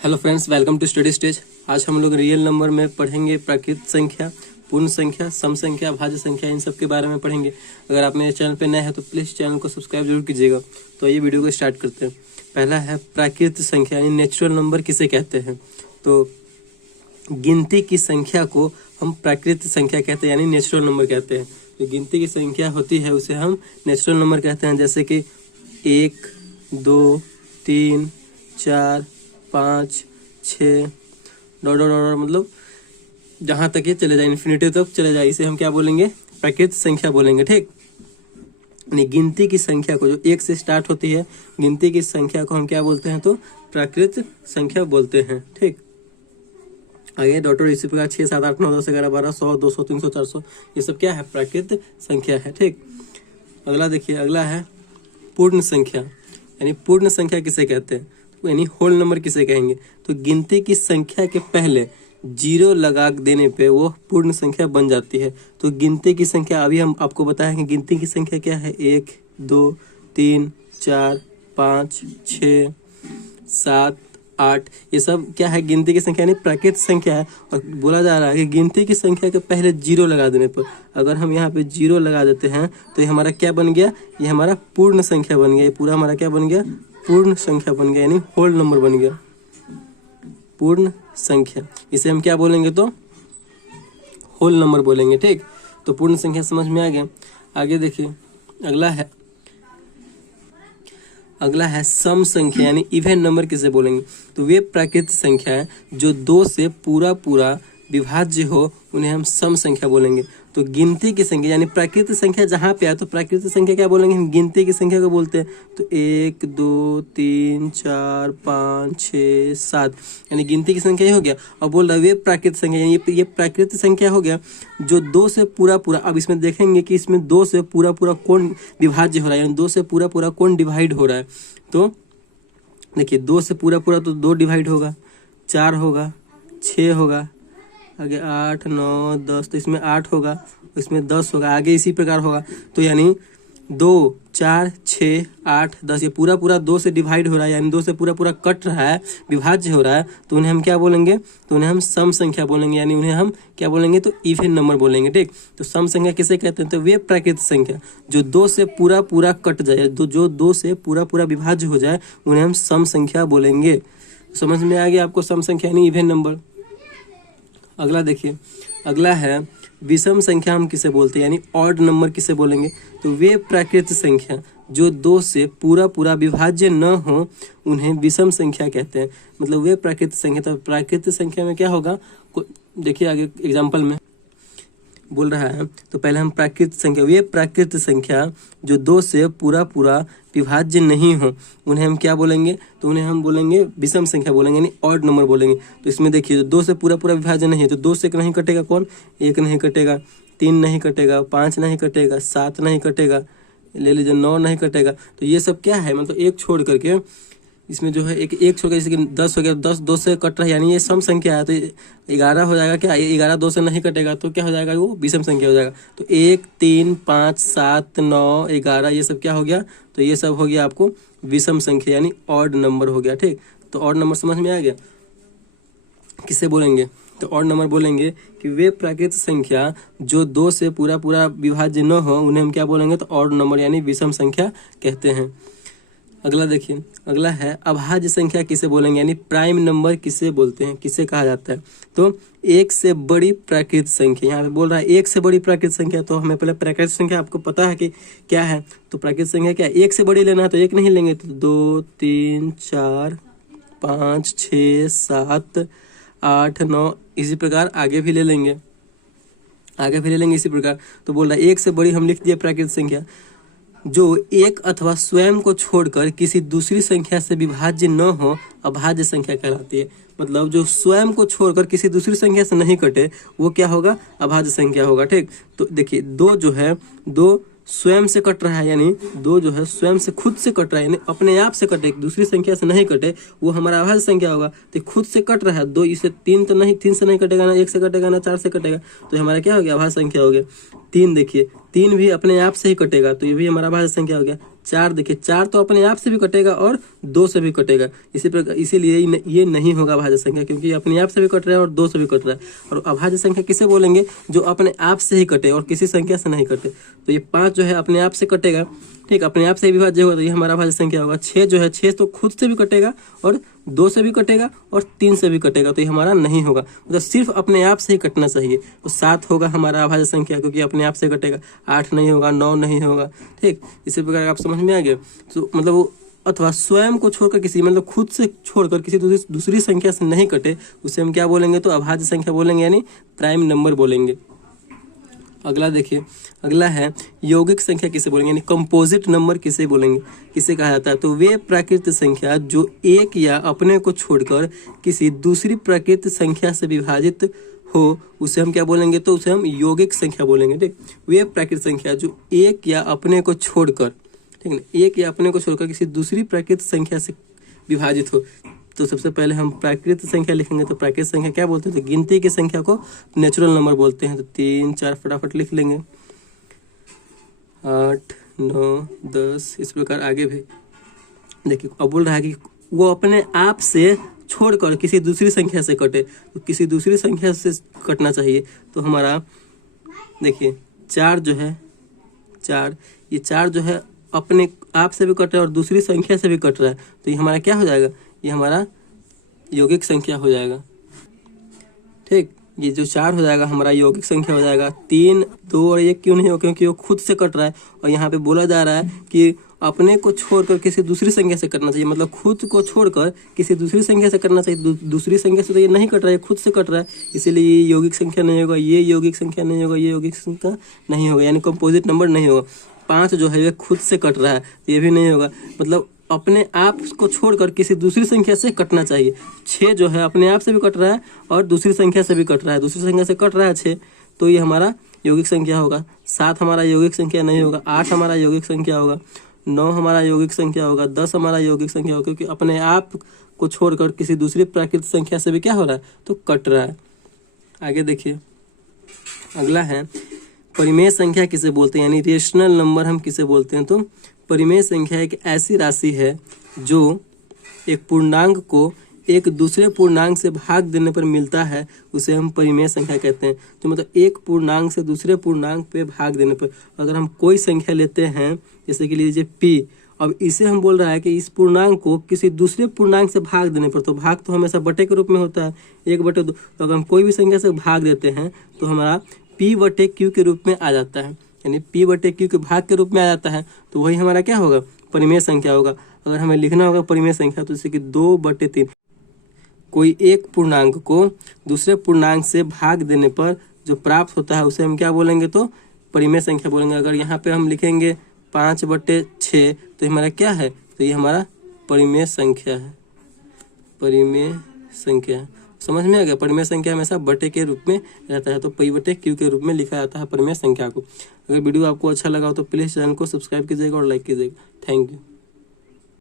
Hello friends, welcome to study stage. आज हम लोग रियल नंबर में पढ़ेंगे प्राकृत संख्या, पूर्ण संख्या, सम संख्या, भाज्य संख्या, इन सब के बारे में पढ़ेंगे। अगर आप मेरे चैनल पे नए हैं तो प्लीज़ चैनल को सब्सक्राइब जरूर कीजिएगा। तो ये वीडियो को स्टार्ट करते हैं। पहला है प्राकृत संख्या यानी नेचुरल नंबर किसे कहते हैं। तो गिनती की संख्या को हम प्राकृत संख्या कहते हैं यानी नेचुरल नंबर कहते हैं। तो गिनती की संख्या होती है उसे हम नेचुरल नंबर कहते हैं। जैसे कि 1, 2, 3, 4, 5, 6 डॉट डॉट डॉट, मतलब जहाँ तक ये चले जाए, इन्फिनिटी तक चले जाए, इसे हम क्या बोलेंगे, प्राकृत संख्या बोलेंगे। ठीक, यानी गिनती की संख्या को जो 1 से स्टार्ट होती है, गिनती की संख्या को हम क्या बोलते हैं, तो प्राकृत संख्या बोलते हैं। ठीक, आगे डॉट डॉट इसी प्रकार 6, 7, 8, 9, 10, 11, 12, 100, 200, 300, 400, ये सब क्या है, प्राकृत संख्या है। ठीक, अगला देखिए, अगला है पूर्ण संख्या। यानी पूर्ण संख्या किसे कहते हैं, यानी होल नंबर किसे कहेंगे। तो गिनती की संख्या के पहले 0 लगा देने पे वो पूर्ण संख्या बन जाती है। तो गिनती की संख्या अभी हम आपको बताएं कि गिनती की संख्या क्या है, 1, 2, 3, 4, 5, 6, 7, 8, ये सब क्या है, गिनती की संख्या यानी प्राकृत संख्या है। और बोला जा रहा है कि गिनती की संख्या के पहले 0 लगा देने पर, अगर हम यहाँ पे 0 लगा देते हैं तो ये हमारा क्या बन गया, ये हमारा पूर्ण संख्या बन गया। ये पूरा हमारा क्या बन गया, पूर्ण संख्या बन गया, यानी होल नंबर बन गया, पूर्ण संख्या। इसे हम क्या बोलेंगे, तो होल नंबर बोलेंगे। ठीक, तो पूर्ण संख्या समझ में आ गया। आगे देखिए, अगला है सम संख्या यानी इवन नंबर किसे बोलेंगे। तो वे प्राकृत संख्या है जो 2 से पूरा पूरा विभाज्य हो, उन्हें हम सम संख्या बोलेंगे। तो गिनती की संख्या यानी प्राकृत संख्या जहाँ पे आए तो प्राकृत संख्या क्या बोलेंगे, हम गिनती की संख्या को बोलते हैं। तो 1, 2, 3, 4, 5, 6, 7, यानी गिनती की संख्या ये हो गया। और बोल रहा है वे प्राकृत संख्या, यानी ये प्राकृत संख्या हो गया जो 2 से पूरा पूरा। अब इसमें देखेंगे कि इसमें 2 से पूरा पूरा कौन विभाज्य हो रहा है, यानी 2 से पूरा पूरा कौन डिवाइड हो रहा है। तो देखिए, 2 से पूरा पूरा तो 2 डिवाइड होगा, 4 होगा, 6 होगा, आगे 8, 9, 10, तो इसमें 8 होगा, इसमें 10 होगा, आगे इसी प्रकार होगा। तो यानी 2, 4, 6, 8, 10 ये पूरा पूरा 2 से डिवाइड हो रहा है, यानी 2 से पूरा पूरा कट रहा है, विभाज्य हो रहा है। तो उन्हें हम क्या बोलेंगे, तो उन्हें हम सम संख्या बोलेंगे, यानी उन्हें हम क्या बोलेंगे, तो इवन नंबर बोलेंगे। ठीक, तो सम संख्या किसे कहते हैं, तो वे प्राकृत संख्या जो 2 से पूरा पूरा कट जाए, जो 2 से पूरा पूरा विभाज्य हो जाए, उन्हें हम सम संख्या बोलेंगे। समझ में आ गया आपको, सम संख्या यानी इवन नंबर। अगला देखिए, अगला है विषम संख्या हम किसे बोलते हैं, यानी ऑड नंबर किसे बोलेंगे। तो वे प्राकृत संख्या जो 2 से पूरा पूरा विभाज्य न हो, उन्हें विषम संख्या कहते हैं। मतलब वे प्राकृत संख्या, तो प्राकृत संख्या में क्या होगा, देखिए आगे एग्जाम्पल में बोल रहा है। तो पहले हम प्राकृत संख्या, वे प्राकृत संख्या जो 2 से पूरा पूरा विभाज्य नहीं हो, उन्हें हम क्या बोलेंगे, तो उन्हें हम बोलेंगे विषम संख्या बोलेंगे, यानी ऑड नंबर बोलेंगे। तो इसमें देखिए, 2 से पूरा पूरा विभाज्य नहीं है तो 2 से नहीं कटेगा कौन, 1 नहीं कटेगा, 3 नहीं कटेगा, 5 नहीं कटेगा, 7 नहीं कटेगा, ले लीजिए 9 नहीं कटेगा। तो ये सब क्या है, मतलब एक छोड़ करके इसमें जो है एक छोड़ कर, जैसे कि 10 हो गया, 10 2 से कट रहा है, यानी ये सम संख्या है। तो 11 हो जाएगा क्या, 11 2 से नहीं कटेगा तो क्या हो जाएगा, वो विषम संख्या हो जाएगा। तो 1, 3, 5, 7, 9, 11 ये सब क्या हो गया, तो ये सब हो गया आपको विषम संख्या यानी ऑड नंबर हो गया। ठीक, तो ऑड नंबर समझ में आ गया, किसे बोलेंगे, तो ऑड नंबर बोलेंगे कि वे प्राकृत संख्या जो 2 से पूरा पूरा विभाज्य न हो, उन्हें हम क्या बोलेंगे, तो ऑड नंबर यानी विषम संख्या कहते हैं। अगला देखिए, अगला है अभाज्य संख्या किसे बोलेंगे, यानी प्राइम नंबर किसे बोलते हैं, किसे कहा जाता है। तो 1 से बड़ी प्राकृत संख्या, यहाँ पे बोल रहा है 1 से बड़ी प्राकृत संख्या। तो हमें पहले प्राकृत संख्या आपको पता है कि क्या है, तो प्राकृत संख्या क्या है, 1 से बड़ी लेना है तो 1 नहीं लेंगे, तो 2, 3, 4, 5, 6, 7, 8, 9 इसी प्रकार आगे भी ले लेंगे, इसी प्रकार। तो बोल रहा है 1 से बड़ी हम लिख दिए प्राकृत संख्या जो 1 अथवा स्वयं को छोड़कर किसी दूसरी संख्या से विभाज्य न हो, अभाज्य संख्या कहलाती है। मतलब जो स्वयं को छोड़कर किसी दूसरी संख्या से नहीं कटे, वो क्या होगा, अभाज्य संख्या होगा। ठीक, तो देखिए 2 जो है, 2 स्वयं से कट रहा है, यानी 2 जो है स्वयं से खुद से कट रहा है, यानी अपने आप से कटे, दूसरी संख्या से नहीं कटे, वो हमारा अभाज्य संख्या होगा। तो खुद से कट रहा है 2, इसे 3 तो नहीं, 3 से नहीं कटेगा, ना 1 से कटेगा, ना 4 से कटेगा, तो हमारा क्या हो गया, अभाज्य संख्या हो गया। 3 देखिए, 3 भी अपने आप से ही कटेगा, तो ये भी हमारा अभाज्य संख्या हो गया। 4 देखिए 4 तो अपने आप से भी कटेगा और 2 से भी कटेगा, इसी प्रकार इसीलिए ये नहीं होगा अभाज्य संख्या, क्योंकि अपने आप से भी कट रहा है और 2 से भी कट रहा है। और अभाज्य संख्या किसे बोलेंगे? जो अपने आप से ही कटे और किसी संख्या से नहीं कटे। तो ये 5 जो है अपने आप से कटेगा, ठीक, अपने आप से ही विभाज्य होगा, तो ये हमारा अभाज्य संख्या होगा। 6 जो है 6 तो खुद से भी कटेगा और 2 से भी कटेगा और 3 से भी कटेगा, तो ये हमारा नहीं होगा, मतलब सिर्फ अपने आप से ही कटना चाहिए। तो 7 होगा हमारा अभाज्य संख्या, क्योंकि अपने आप से कटेगा। 8 नहीं होगा, 9 नहीं होगा, ठीक। इसी प्रकार आप समझ में आ गया। तो मतलब वो अथवा स्वयं को छोड़कर किसी, मतलब खुद से छोड़कर किसी दूसरी संख्या से नहीं कटे, उसे हम क्या बोलेंगे? तो अभाज्य संख्या बोलेंगे, यानी प्राइम नंबर बोलेंगे। अगला देखिए, अगला है यौगिक संख्या किसे बोलेंगे, यानी कंपोजिट नंबर किसे बोलेंगे, किसे कहा जाता है? तो वे प्राकृत संख्या जो एक या अपने को छोड़कर किसी दूसरी प्राकृत संख्या से विभाजित हो, उसे हम क्या बोलेंगे? तो उसे हम यौगिक संख्या बोलेंगे, ठीक। वे प्राकृत संख्या जो एक या अपने को छोड़कर, ठीक है, एक या अपने को छोड़कर किसी दूसरी प्राकृत संख्या से विभाजित हो। तो सबसे पहले हम प्राकृत संख्या लिखेंगे। तो प्राकृत संख्या क्या बोलते हैं? तो गिनती की संख्या को नेचुरल नंबर बोलते हैं। तो 3 4 फटाफट लिख लेंगे, 8 9 10, इस प्रकार आगे भी देखिए। अब बोल रहा है कि वो अपने आप से छोड़कर किसी दूसरी संख्या से कटे, तो किसी दूसरी संख्या से कटना चाहिए। तो हमारा देखिए 4 जो है 4, ये 4 जो है अपने आप से भी कट रहा है और दूसरी संख्या से भी कट रहा है, तो ये हमारा क्या हो जाएगा? ये हमारा यौगिक संख्या हो जाएगा, ठीक। ये जो 4 हो जाएगा हमारा यौगिक संख्या हो जाएगा। 3 2 और 1 क्यों नहीं हो? क्योंकि वो खुद से कट रहा है, और यहाँ पे बोला जा रहा है कि अपने को छोड़कर किसी दूसरी संख्या से करना चाहिए, मतलब खुद को छोड़कर किसी दूसरी संख्या से करना चाहिए। दूसरी संख्या से तो ये नहीं कट रहा है, खुद से कट रहा है, इसीलिए ये यौगिक संख्या नहीं होगा, ये यौगिक संख्या नहीं होगा, ये यौगिक संख्या नहीं होगा, यानी कंपोजिट नंबर नहीं होगा। 5 जो है ये खुद से कट रहा है, ये भी नहीं होगा, मतलब अपने आप को छोड़कर किसी दूसरी संख्या से कटना चाहिए। 6 जो है अपने आप से भी कट रहा है और दूसरी संख्या से भी कट रहा है, दूसरी संख्या से कट रहा है 6, तो ये हमारा यौगिक संख्या होगा। 7 हमारा यौगिक संख्या नहीं होगा। 8 हमारा यौगिक संख्या होगा। 9 हमारा यौगिक संख्या होगा। 10 हमारा यौगिक संख्या होगा, क्योंकि अपने आप को छोड़कर किसी दूसरी प्राकृतिक संख्या से भी क्या हो रहा है? तो कट रहा है। आगे देखिए, अगला है परिमेय संख्या किसे बोलते हैं, यानी रेशनल नंबर हम किसे बोलते हैं? तो परिमेय संख्या एक ऐसी राशि है जो एक पूर्णांक को एक दूसरे पूर्णांक से भाग देने पर मिलता है, उसे हम परिमेय संख्या कहते हैं। तो मतलब एक पूर्णांक से दूसरे पूर्णांक पे भाग देने पर, अगर हम कोई संख्या लेते हैं, जैसे कि लीजिए p, अब इसे हम बोल रहा है कि इस पूर्णांक को किसी दूसरे पूर्णांक से भाग देने पर, तो भाग तो हमेशा बटे के रूप में होता है, 1/2। तो अगर हम कोई भी संख्या से भाग देते हैं तो हमारा p/q के रूप में आ जाता है, यानी p/q के भाग के रूप में आ जाता है, तो वही हमारा क्या होगा? परिमेय संख्या होगा। अगर हमें लिखना होगा परिमेय संख्या, तो जैसे कि 2/3, कोई एक पूर्णांक को दूसरे पूर्णांक से भाग देने पर जो प्राप्त होता है उसे हम क्या बोलेंगे? तो परिमेय संख्या बोलेंगे। अगर यहाँ पे हम लिखेंगे 5/6, तो हमारा क्या है? तो ये हमारा परिमेय संख्या है, परिमेय संख्या। समझ में आ गया? परिमेय संख्या हमेशा बटे के रूप में रहता है, तो p/q के रूप में लिखा जाता है परिमेय संख्या को। अगर वीडियो आपको अच्छा लगा हो तो प्लीज़ चैनल को सब्सक्राइब कीजिएगा और लाइक कीजिएगा। Thank you.